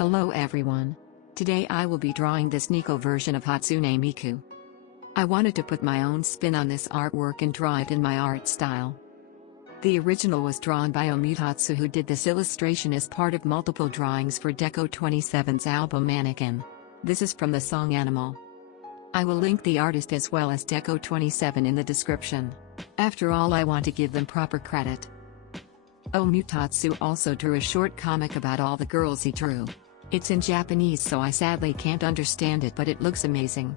Hello everyone. Today I will be drawing this Deco version of Hatsune Miku. I wanted to put my own spin on this artwork and draw it in my art style. The original was drawn by Omutatsu, who did this illustration as part of multiple drawings for Deco 27's album Mannequin. This is from the song Animal. I will link the artist as well as Deco 27 in the description. After all, I want to give them proper credit. Omutatsu also drew a short comic about all the girls he drew. It's in Japanese, so I sadly can't understand it, but it looks amazing.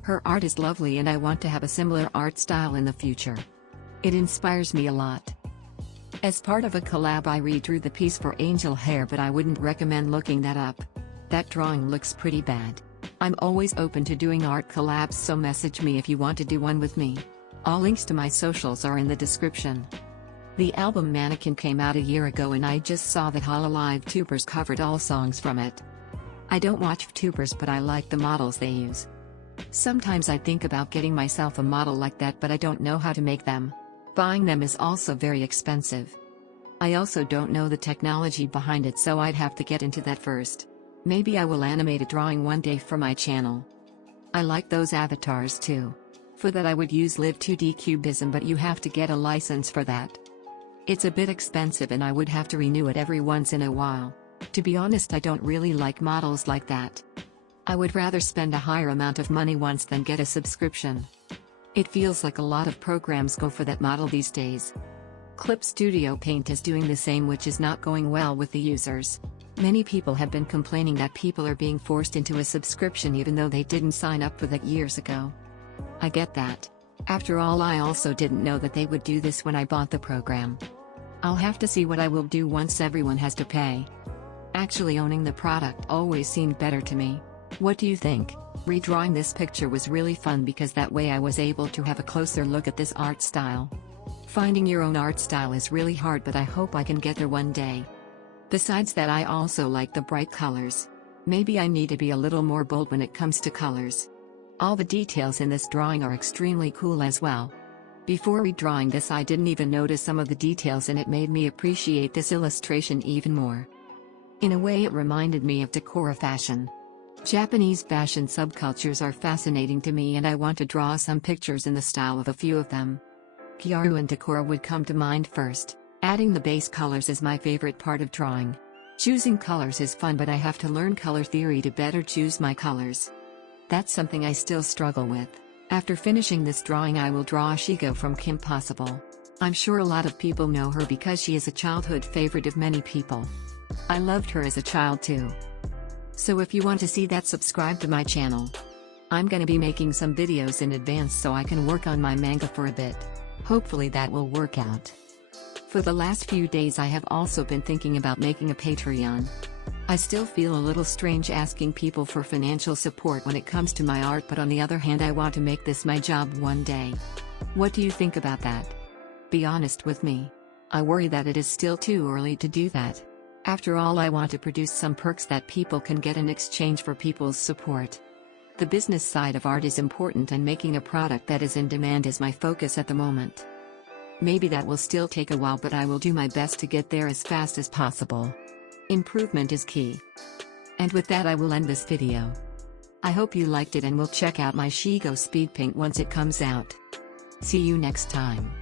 Her art is lovely and I want to have a similar art style in the future. It inspires me a lot. As part of a collab, I redrew the piece for Angel Hair, but I wouldn't recommend looking that up. That drawing looks pretty bad. I'm always open to doing art collabs, so message me if you want to do one with me. All links to my socials are in the description. The album Mannequin came out a year ago and I just saw that Hololive Tubers covered all songs from it. I don't watch VTubers, but I like the models they use. Sometimes I think about getting myself a model like that, but I don't know how to make them. Buying them is also very expensive. I also don't know the technology behind it, so I'd have to get into that first. Maybe I will animate a drawing one day for my channel. I like those avatars too. For that I would use Live 2D Cubism, but you have to get a license for that. It's a bit expensive and I would have to renew it every once in a while. To be honest, I don't really like models like that. I would rather spend a higher amount of money once than get a subscription. It feels like a lot of programs go for that model these days. Clip Studio Paint is doing the same, which is not going well with the users. Many people have been complaining that people are being forced into a subscription even though they didn't sign up for that years ago. I get that. After all, I also didn't know that they would do this when I bought the program. I'll have to see what I will do once everyone has to pay. Actually, owning the product always seemed better to me. What do you think? Redrawing this picture was really fun because that way I was able to have a closer look at this art style. Finding your own art style is really hard, but I hope I can get there one day. Besides that, I also like the bright colors. Maybe I need to be a little more bold when it comes to colors. All the details in this drawing are extremely cool as well. Before redrawing this, I didn't even notice some of the details, and it made me appreciate this illustration even more. In a way, it reminded me of decor fashion. Japanese fashion subcultures are fascinating to me, and I want to draw some pictures in the style of a few of them. Gyaru and decor would come to mind first. Adding the base colors is my favorite part of drawing. Choosing colors is fun, but I have to learn color theory to better choose my colors. That's something I still struggle with. After finishing this drawing, I will draw Shigo from Kim Possible. I'm sure a lot of people know her because she is a childhood favorite of many people. I loved her as a child too. So if you want to see that, subscribe to my channel. I'm gonna be making some videos in advance so I can work on my manga for a bit. Hopefully that will work out. For the last few days I have also been thinking about making a Patreon. I still feel a little strange asking people for financial support when it comes to my art, but on the other hand, I want to make this my job one day. What do you think about that? Be honest with me. I worry that it is still too early to do that. After all, I want to produce some perks that people can get in exchange for people's support. The business side of art is important, and making a product that is in demand is my focus at the moment. Maybe that will still take a while, but I will do my best to get there as fast as possible. Improvement is key. And with that, I will end this video. I hope you liked it and will check out my Miku Speedpaint once it comes out. See you next time.